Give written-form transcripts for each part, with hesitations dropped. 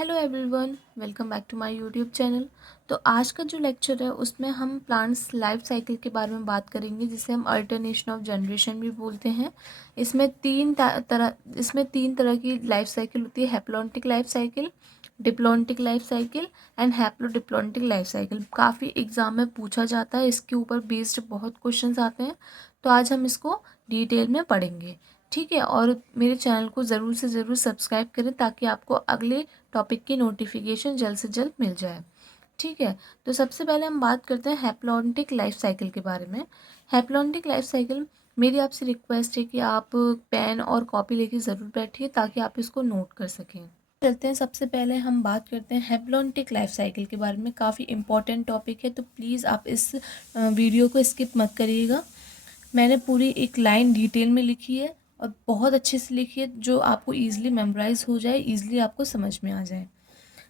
Hello everyone, welcome back to my YouTube channel. तो आज का जो लेक्चर है उसमें हम प्लांट्स लाइफ साइकिल के बारे में बात करेंगे, जिसे हम अल्टरनेशन ऑफ जनरेशन भी बोलते हैं। इसमें तीन तरह की लाइफ साइकिल होती है: haplontic life cycle, diplontic life cycle and haplodiplontic life cycle. काफ़ी एग्जाम में पूछा जाता है, इसके ऊपर बेस्ड बहुत क्वेश्चंस आते हैं। तो आज हम इसको डिटेल में पढ़ेंगे, ठीक है। और मेरे चैनल को ज़रूर से ज़रूर सब्सक्राइब करें ताकि आपको अगले टॉपिक की नोटिफिकेशन जल्द से जल्द मिल जाए, ठीक है। तो सबसे पहले हम बात करते हैं हैप्लॉन्टिक लाइफ साइकिल के बारे में। हैप्लॉन्टिक लाइफ साइकिल, मेरी आपसे रिक्वेस्ट है कि आप पेन और कॉपी लेके ज़रूर बैठिए ताकि आप इसको नोट कर सकें। चलते हैं, सबसे पहले हम बात करते हैं हैप्लॉन्टिक लाइफ साइकिल के बारे में। काफ़ी इंपॉर्टेंट टॉपिक है, तो प्लीज़ आप इस वीडियो को स्किप मत करिएगा। मैंने पूरी एक लाइन डिटेल में लिखी है और बहुत अच्छे से लिखी है, जो आपको ईजिली मेमोराइज हो जाए, ईजिली आपको समझ में आ जाए।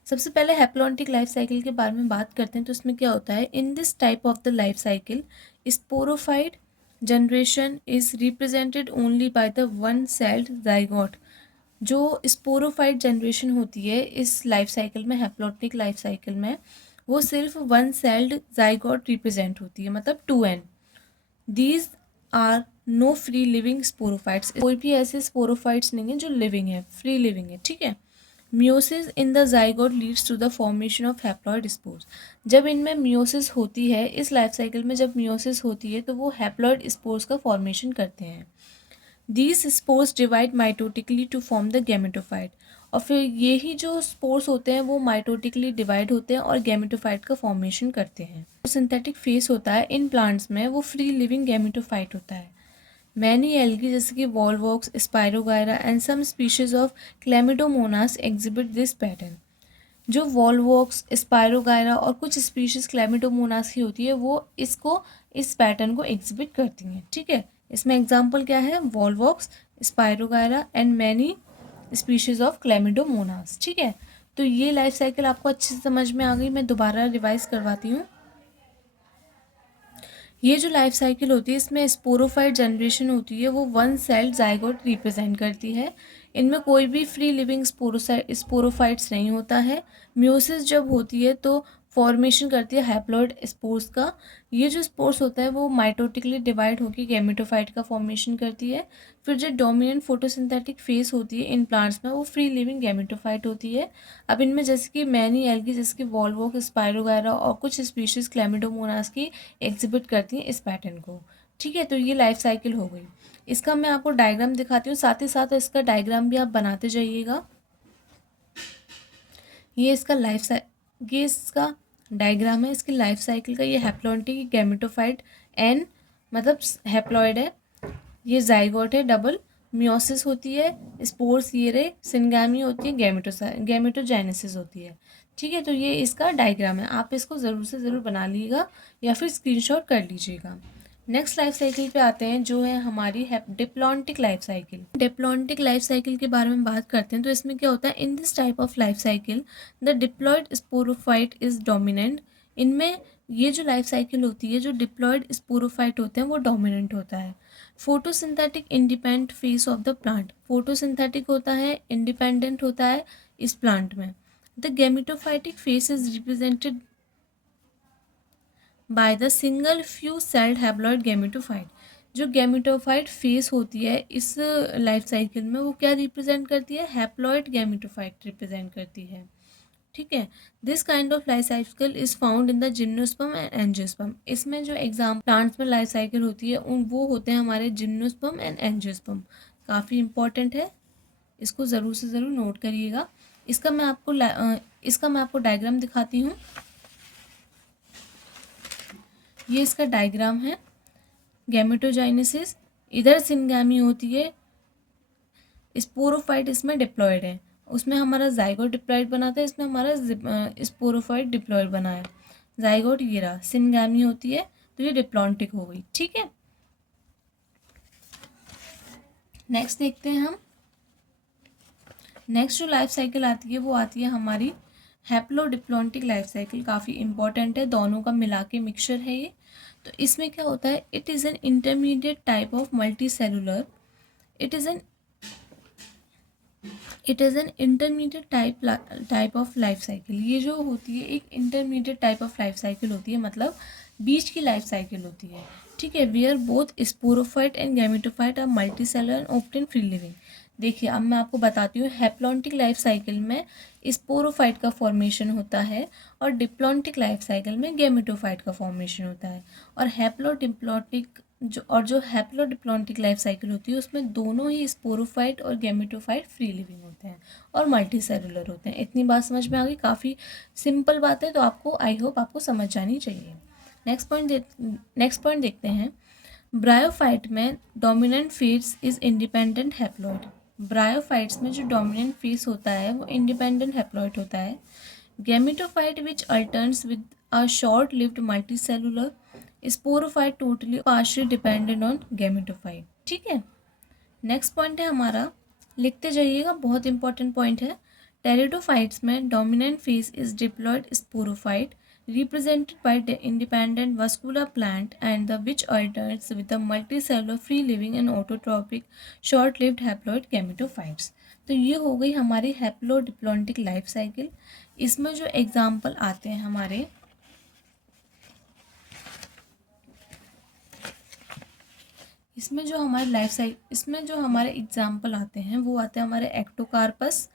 सबसे पहले हैप्लॉन्टिक लाइफ साइकिल के बारे में बात करते हैं। तो इसमें क्या होता है, in this type of the life cycle sporophyte generation is represented only by the one sailed zygote. जो स्पोरोफाइट जनरेशन होती है इस लाइफ साइकिल में, हैप्लॉन्टिक लाइफ साइकिल में, वो सिर्फ वन सेल्ड जाइगोट रिप्रेजेंट होती है, मतलब 2n। These are no free living sporophytes. कोई भी ऐसे स्पोरोफाइट्स नहीं है जो लिविंग है, फ्री लिविंग है, ठीक है। Meiosis in the zygote leads to the formation of haploid spores. जब इनमें मियोसिस होती है, इस लाइफ साइकिल में जब मियोसिस होती है तो वो हैप्लॉइड स्पोर्स का फॉर्मेशन करते हैं। These spores divide mitotically to form the gametophyte. और फिर यही जो स्पोर्स होते हैं वो माइटोटिकली डिवाइड होते हैं और गैमेटोफाइट का फॉर्मेशन करते हैं। सिंथेटिक फेस होता है इन प्लांट्स में, वो फ्री लिविंग गैमेटोफाइट होता है। मैनी एल्गी जैसे कि Volvox, Spirogyra and some species of Chlamydomonas exhibit this pattern. जो वॉलवॉक्स, स्पायरोगायरा और कुछ स्पीशीज क्लेमिडोमोनास की होती है, वो इस पैटर्न को एग्जिबिट करती हैं, ठीक है। इसमें एग्जाम्पल क्या है, Volvox, Spirogyra and many species of Chlamydomonas, ठीक है। तो ये लाइफ साइकिल आपको अच्छे से समझ में आ गई। मैं दोबारा रिवाइज करवाती हूँ। ये जो लाइफ साइकिल होती है इसमें स्पोरोफाइट जनरेशन होती है, वो वन सेल्ड जाइगोट रिप्रेजेंट करती है। इनमें कोई भी फ्री लिविंग स्पोरोफाइट्स नहीं होता है। म्यूसिस जब होती है तो फॉर्मेशन करती है हैप्लॉइड स्पोर्स का। ये जो स्पोर्स होता है वो माइटोटिकली डिवाइड होकर गैमेटोफाइट का फॉर्मेशन करती है। फिर जो डोमिनेंट फोटोसिंथेटिक फेस होती है इन प्लांट्स में, वो फ्री लिविंग गैमेटोफाइट होती है। अब इनमें जैसे कि मैनी एल्गी, जैसे कि वॉलवॉक, स्पायरोगायरा और कुछ स्पीशीज क्लेमिडोमोनास की एग्जिबिट करती हैं इस पैटर्न को, ठीक है। तो ये लाइफ साइकिल हो गई। इसका मैं आपको डायग्राम दिखाती हूँ, साथ ही साथ इसका डायग्राम भी आप बनाते जाइएगा। ये इसका डायग्राम है इसकी लाइफ साइकिल का। ये हैप्लॉन्टिक गैमेटोफाइट एन, मतलब हैप्लॉइड है। ये जाइगोट है, डबल मियोसिस होती है, स्पोर्स ये रहे, सिनगैमी होती है, गैमेटोजेनेसिस होती है, ठीक है। तो ये इसका डायग्राम है, आप इसको ज़रूर से ज़रूर बना लीजिएगा या फिर स्क्रीनशॉट कर लीजिएगा। नेक्स्ट लाइफ साइकिल पे आते हैं, जो है हमारी diplontic life cycle. Diplontic life cycle के बारे में बात करते हैं। तो इसमें क्या होता है, in this type of life cycle the diploid sporophyte is dominant. इनमें ये जो लाइफ साइकिल होती है, जो डिप्लॉयड स्पोरोफाइट होते हैं वो डोमिनेंट होता है। Photosynthetic independent face of the plant, photosynthetic होता है, इंडिपेंडेंट होता है इस प्लांट में। The gametophytic face is represented by the single few sailed haploid gametophyte. जो गैमेटोफाइट फेस होती है इस लाइफ साइकिल में, वो क्या रिप्रेजेंट करती है, हैप्लॉइड गैमेटोफाइट रिप्रेजेंट करती है, ठीक है। This kind of life cycle is found in the gymnosperm and angiosperm. इसमें जो एग्जाम प्लांट्स में लाइफ साइकिल होती है उन वो होते हैं हमारे जिम्नोस्पर्म एंड एंजियोस्पर्म। काफ़ी इंपॉर्टेंट है, इसको ज़रूर से ज़रूर नोट करिएगा। इसका मैं आपको डायग्राम दिखाती हूँ। ये इसका डायग्राम है। गैमेटोजेनेसिस, इधर सिनगैमी होती है, स्पोरोफाइट इसमें डिप्लॉयड है, उसमें हमारा जाइगोट डिप्लॉयड बना था, इसमें हमारा स्पोरोफाइट डिप्लॉयड बना है। जाइगोट ये रहा, सिनगैमी होती है, तो ये डिप्लॉन्टिक हो गई, ठीक है। नेक्स्ट देखते हैं हम। नेक्स्ट जो लाइफ साइकिल आती है वो आती है हमारी हैप्लोडिप्लॉन्टिक लाइफ साइकिल। काफ़ी इंपॉर्टेंट है, दोनों का मिला के मिक्सचर है ये। तो इसमें क्या होता है, it is an intermediate type of multi cellular, it is an it is an intermediate type of life cycle. ये जो होती है एक intermediate type of life cycle होती है, मतलब बीच की लाइफ साइकिल होती है, ठीक है। Where both sporophyte and gametophyte are multi cellular and often free living. देखिए अब मैं आपको बताती हूँ, हैप्लॉन्टिक लाइफ साइकिल में स्पोरोफाइट का फॉर्मेशन होता है और डिप्लॉन्टिक लाइफ साइकिल में गैमेटोफाइट का फॉर्मेशन होता है। और जो हैप्लोडिप्लॉन्टिक लाइफ साइकिल होती है उसमें दोनों ही स्पोरोफाइट और गैमेटोफाइट फ्री लिविंग होते हैं और मल्टी सेलुलर होते हैं। इतनी बात समझ में आ गई? काफ़ी सिंपल बात है, तो आपको आई होप आपको समझ जानी चाहिए। नेक्स्ट पॉइंट देखते हैं। ब्रायोफाइट में dominant phase is independent haploid. Bryophytes में जो डोमिनेंट फेस होता है वो इंडिपेंडेंट हैप्लॉइड होता है। Gametophyte which alternates with a short lived multi cellular. Sporophyte totally partially dependent on gametophyte, ठीक है। नेक्स्ट पॉइंट है हमारा, लिखते जाइएगा, बहुत इंपॉर्टेंट पॉइंट है। टेरिडोफाइट्स में dominant phase is diploid sporophyte represented by the independent vascular plant and the which alternates with the multicellular free living and autotrophic short lived haploid gametophytes। तो ये हो गई हमारी हैप्लोडिप्लॉन्टिक लाइफ साइकिल। इसमें जो example आते हैं हमारे, इसमें जो हमारे एग्जाम्पल आते हैं वो आते हैं हमारे एक्टोकार्पस,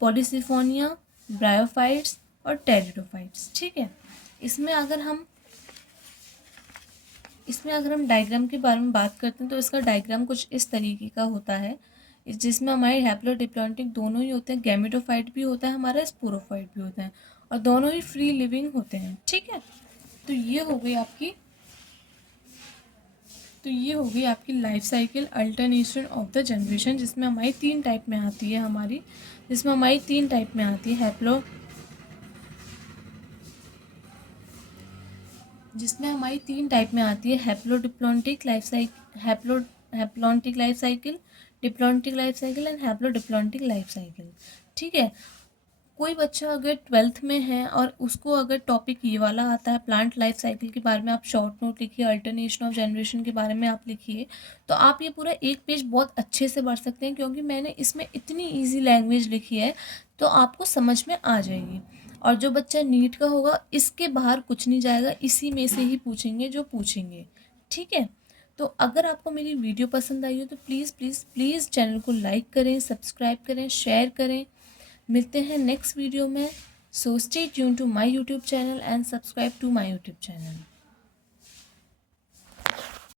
पॉलीसिफोनिया, ब्रायोफाइट्स और टेरिडोफाइट्स, ठीक है। इसमें अगर हम डायग्राम के बारे में बात करते हैं तो इसका डायग्राम कुछ इस तरीके का होता है, जिसमें हमारे हैप्लोडिप्लॉन्टिक दोनों ही होते हैं, गैमेटोफाइट भी होता है हमारा, स्पोरोफाइट भी होता है, और दोनों ही फ्री लिविंग होते हैं, ठीक है। तो ये हो गई आपकी life cycle alternation of the generation, जिसमें हमारी तीन टाइप में आती है haplodiplontic life cycle, diplontic life cycle and haplodiplontic life cycle, ठीक है। कोई बच्चा अगर 12th में है और उसको अगर टॉपिक ये वाला आता है, प्लांट लाइफ साइकिल के बारे में आप शॉर्ट नोट लिखिए, अल्टरनेशन ऑफ जनरेशन के बारे में आप लिखिए, तो आप ये पूरा एक पेज बहुत अच्छे से पढ़ सकते हैं, क्योंकि मैंने इसमें इतनी इजी लैंग्वेज लिखी है तो आपको समझ में आ जाएगी। और जो बच्चा नीट का होगा इसके बाहर कुछ नहीं जाएगा, इसी में से ही पूछेंगे जो पूछेंगे, ठीक है। तो अगर आपको मेरी वीडियो पसंद आई हो तो प्लीज़ प्लीज़ प्लीज़ चैनल को लाइक करें, सब्सक्राइब करें, शेयर करें। मिलते हैं नेक्स्ट वीडियो में। So stay tune to my YouTube channel and subscribe to my YouTube channel.